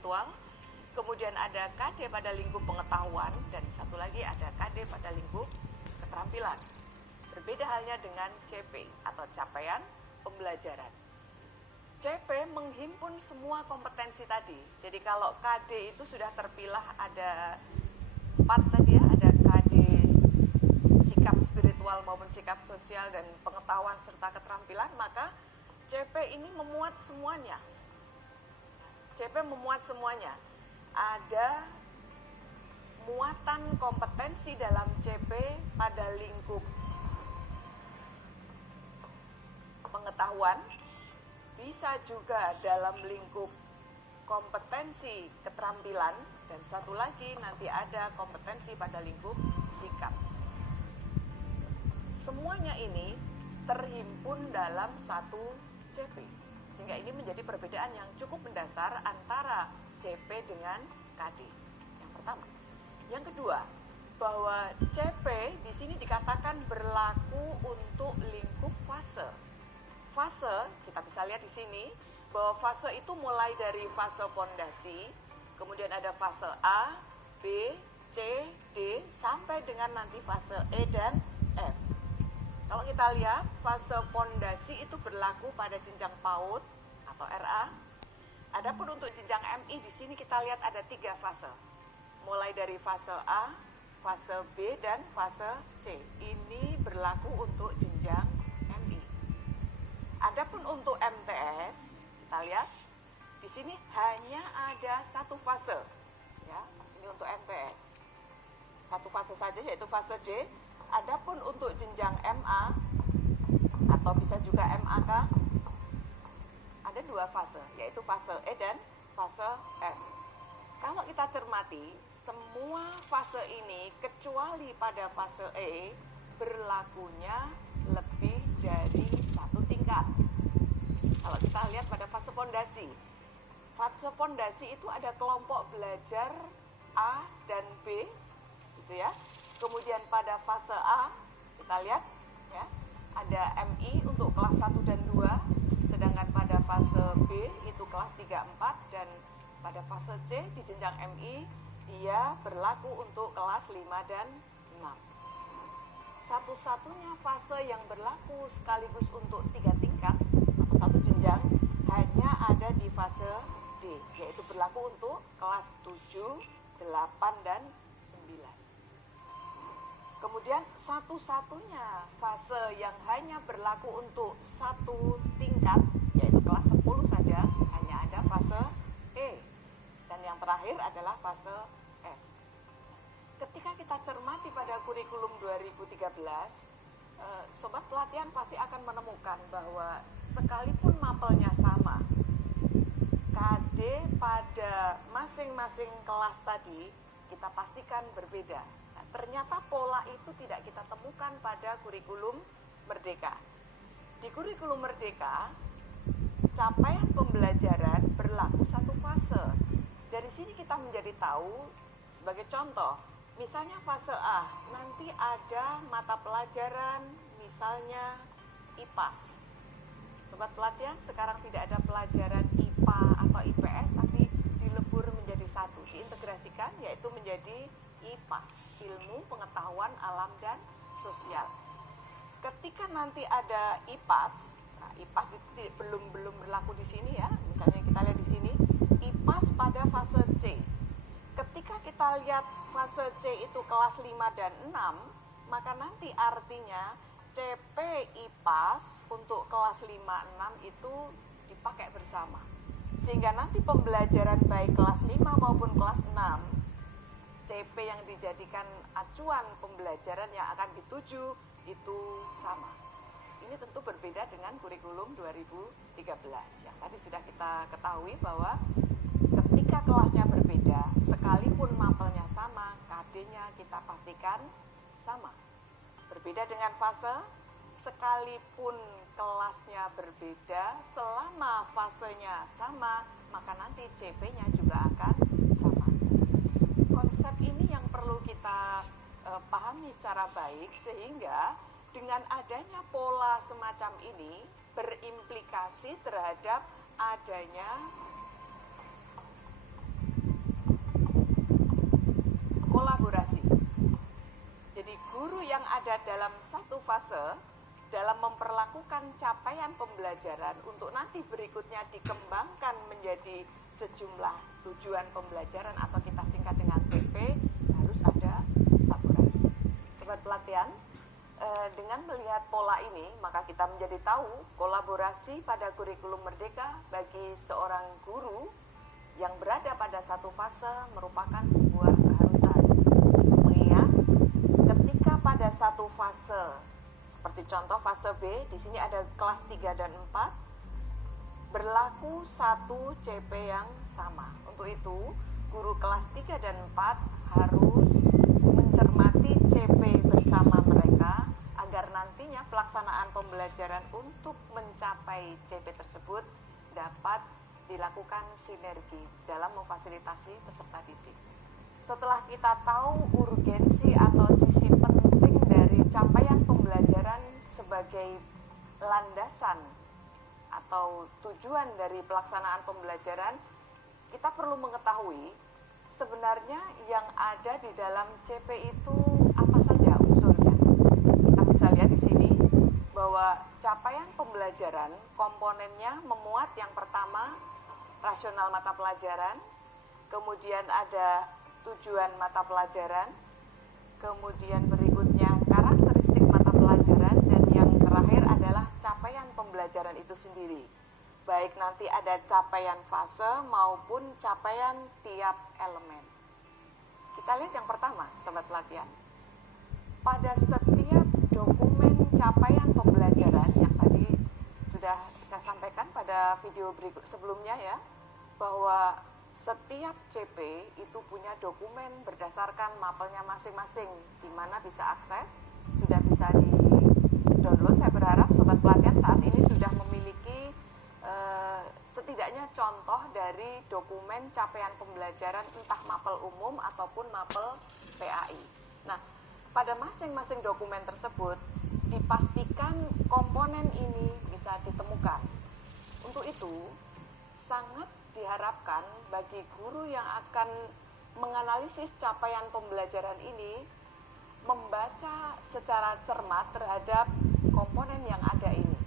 spiritual, kemudian ada KD pada lingkup pengetahuan, dan satu lagi ada KD pada lingkup keterampilan. Berbeda halnya dengan CP atau capaian pembelajaran. CP menghimpun semua kompetensi tadi. Jadi kalau KD itu sudah terpilah ada 4 tadi ya, ada KD sikap spiritual maupun sikap sosial dan pengetahuan serta keterampilan, maka CP ini memuat semuanya. CP memuat semuanya. Ada muatan kompetensi dalam CP pada lingkup pengetahuan, bisa juga dalam lingkup kompetensi keterampilan, dan satu lagi nanti ada kompetensi pada lingkup sikap. Semuanya ini terhimpun dalam satu CP, sehingga ini menjadi perbedaan yang cukup mendasar antara CP dengan KD. Yang pertama. Yang kedua, bahwa CP di sini dikatakan berlaku untuk lingkup fase. Fase, kita bisa lihat di sini, bahwa fase itu mulai dari fase fondasi, kemudian ada fase A, B, C, D, sampai dengan nanti fase E dan F. Kalau kita lihat, fase fondasi itu berlaku pada jenjang PAUD atau RA. Adapun untuk jenjang MI, di sini kita lihat ada 3 fase. Mulai dari fase A, fase B, dan fase C. Ini berlaku untuk jenjang MI. Adapun untuk MTS, kita lihat di sini hanya ada 1 fase. Ya, ini untuk MTS. 1 fase saja, yaitu fase D. Adapun untuk jenjang MA atau bisa juga MAK, ada 2 fase, yaitu fase E dan fase F. Kalau kita cermati, semua fase ini kecuali pada fase E berlakunya lebih dari 1 tingkat. Kalau kita lihat pada fase fondasi itu ada kelompok belajar A dan B, gitu ya. Kemudian pada fase A, kita lihat ya, ada MI untuk kelas 1 dan 2, sedangkan pada fase B itu kelas 3, 4, dan pada fase C di jenjang MI dia berlaku untuk kelas 5 dan 6. Satu-satunya fase yang berlaku sekaligus untuk 3 tingkat atau 1 jenjang hanya ada di fase D, yaitu berlaku untuk kelas 7, 8, dan 9. Kemudian satu-satunya fase yang hanya berlaku untuk 1 tingkat, yaitu kelas 10 saja, hanya ada fase E. Dan yang terakhir adalah fase F. Ketika kita cermati pada kurikulum 2013, sobat pelatihan pasti akan menemukan bahwa sekalipun mapelnya sama, KD pada masing-masing kelas tadi kita pastikan berbeda. Ternyata pola itu tidak kita temukan pada kurikulum Merdeka. Di kurikulum Merdeka, capaian pembelajaran berlaku 1 fase. Dari sini kita menjadi tahu, sebagai contoh, misalnya fase A, nanti ada mata pelajaran, misalnya IPAS. Sobat pelatihan, sekarang tidak ada pelajaran IPA atau IPS, tapi dilebur menjadi 1, diintegrasikan, yaitu menjadi IPAS, ilmu pengetahuan alam dan sosial. Ketika nanti ada IPAS, nah IPAS itu belum berlaku di sini ya. Misalnya kita lihat di sini IPAS pada fase C. Ketika kita lihat fase C itu kelas 5 dan 6, maka nanti artinya CP IPAS untuk kelas 5, 6 itu dipakai bersama. Sehingga nanti pembelajaran baik kelas 5 maupun kelas 6, CP yang dijadikan acuan pembelajaran yang akan dituju itu sama. Ini tentu berbeda dengan kurikulum 2013. Yang tadi sudah kita ketahui bahwa ketika kelasnya berbeda, sekalipun mapelnya sama, KD-nya kita pastikan sama. Berbeda dengan fase, sekalipun kelasnya berbeda, selama fasenya sama, maka nanti CP-nya juga akan sama. Konsep ini yang perlu kita pahami secara baik, sehingga dengan adanya pola semacam ini berimplikasi terhadap adanya ada dalam satu fase dalam memperlakukan capaian pembelajaran untuk nanti berikutnya dikembangkan menjadi sejumlah tujuan pembelajaran atau kita singkat dengan TP, harus ada laborasi. Sobat pelatihan, dengan melihat pola ini maka kita menjadi tahu kolaborasi pada kurikulum merdeka bagi seorang guru yang berada pada satu fase merupakan sebuah keharusan. Mengingat ketika pada satu fase seperti contoh fase B, di sini ada kelas 3 dan 4, berlaku satu CP yang sama. Untuk itu, guru kelas 3 dan 4 harus mencermati CP bersama mereka agar nantinya pelaksanaan pembelajaran untuk mencapai CP tersebut dapat dilakukan sinergi dalam memfasilitasi peserta didik. Setelah kita tahu urgensi atau sisi penting dari capaian pembelajaran sebagai landasan atau tujuan dari pelaksanaan pembelajaran, kita perlu mengetahui sebenarnya yang ada di dalam CP itu apa saja unsurnya. Kita bisa lihat di sini bahwa capaian pembelajaran komponennya memuat yang pertama rasional mata pelajaran, kemudian ada tujuan mata pelajaran, kemudian berikutnya karakteristik mata pelajaran, dan yang terakhir adalah capaian pembelajaran itu sendiri. Baik nanti ada capaian fase maupun capaian tiap elemen. Kita lihat yang pertama, sobat pelatihan. Pada setiap dokumen capaian pembelajaran yang tadi sudah saya sampaikan pada video berikut sebelumnya ya, bahwa setiap CP itu punya dokumen berdasarkan mapelnya masing-masing, di mana bisa akses, sudah bisa di-download. Saya berharap sobat pelatihan saat ini sudah memiliki setidaknya contoh dari dokumen capaian pembelajaran entah mapel umum ataupun mapel PAI. Nah, pada masing-masing dokumen tersebut dipastikan komponen ini bisa ditemukan. Untuk itu, sangat diharapkan bagi guru yang akan menganalisis capaian pembelajaran ini membaca secara cermat terhadap komponen yang ada ini,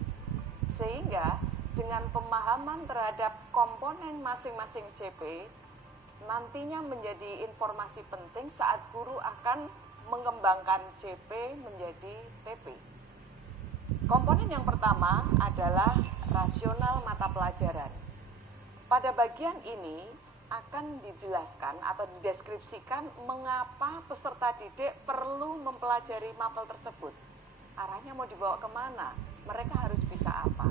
sehingga dengan pemahaman terhadap komponen masing-masing CP nantinya menjadi informasi penting saat guru akan mengembangkan CP menjadi TP. Komponen yang pertama adalah rasional mata pelajaran. Pada bagian ini akan dijelaskan atau dideskripsikan mengapa peserta didik perlu mempelajari mapel tersebut. Arahnya mau dibawa kemana, mereka harus bisa apa.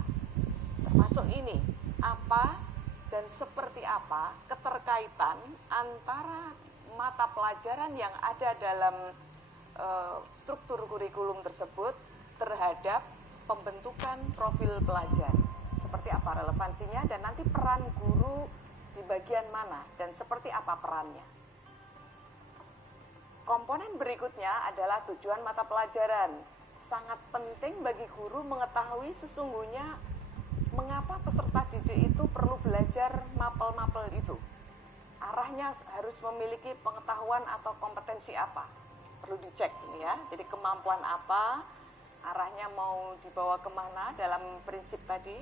Termasuk ini, apa dan seperti apa keterkaitan antara mata pelajaran yang ada dalam struktur kurikulum tersebut terhadap pembentukan profil pelajar. Seperti apa relevansinya dan nanti peran guru di bagian mana dan seperti apa perannya. Komponen berikutnya adalah tujuan mata pelajaran. Sangat penting bagi guru mengetahui sesungguhnya mengapa peserta didik itu perlu belajar mapel-mapel itu. Arahnya harus memiliki pengetahuan atau kompetensi apa. Perlu dicek ini ya, jadi kemampuan apa, arahnya mau dibawa kemana dalam prinsip tadi.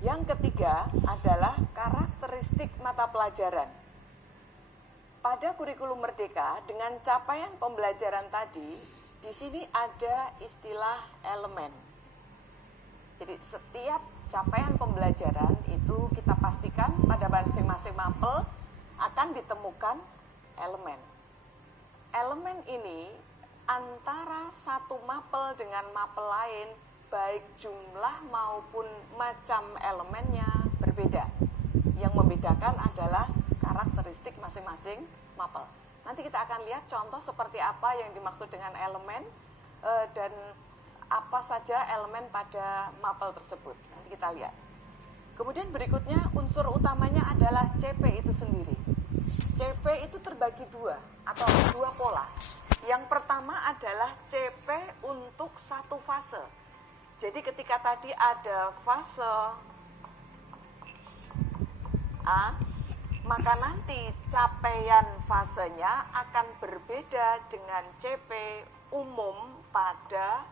Yang ketiga adalah karakteristik mata pelajaran. Pada kurikulum merdeka dengan capaian pembelajaran tadi, di sini ada istilah elemen. Jadi setiap capaian pembelajaran itu kita pastikan pada masing-masing mapel akan ditemukan elemen. Elemen ini antara satu mapel dengan mapel lain baik jumlah maupun macam elemennya berbeda. Yang membedakan adalah karakteristik masing-masing mapel. Nanti kita akan lihat contoh seperti apa yang dimaksud dengan elemen dan apa saja elemen pada mapel tersebut. Nanti kita lihat. Kemudian berikutnya unsur utamanya adalah CP itu sendiri. CP itu terbagi dua atau dua pola. Yang pertama adalah CP untuk satu fase. Jadi ketika tadi ada fase A, maka nanti capaian fasenya akan berbeda dengan CP umum pada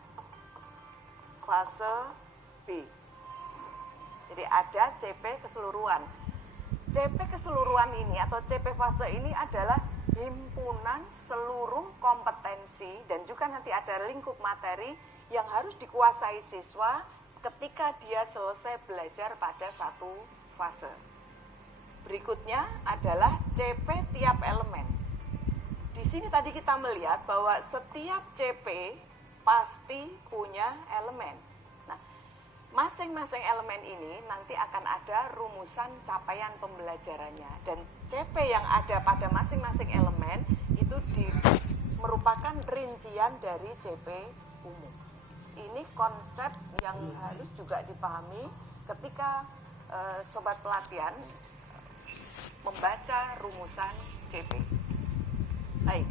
fase B. Jadi ada CP keseluruhan. CP keseluruhan ini atau CP fase ini adalah himpunan seluruh kompetensi dan juga nanti ada lingkup materi yang harus dikuasai siswa ketika dia selesai belajar pada satu fase. Berikutnya adalah CP tiap elemen. Di sini tadi kita melihat bahwa setiap CP pasti punya elemen. Nah, masing-masing elemen ini nanti akan ada rumusan capaian pembelajarannya. Dan CP yang ada pada masing-masing elemen itu merupakan rincian dari CP umum. Ini konsep yang harus juga dipahami ketika sobat pelatihan membaca rumusan CP. Baik.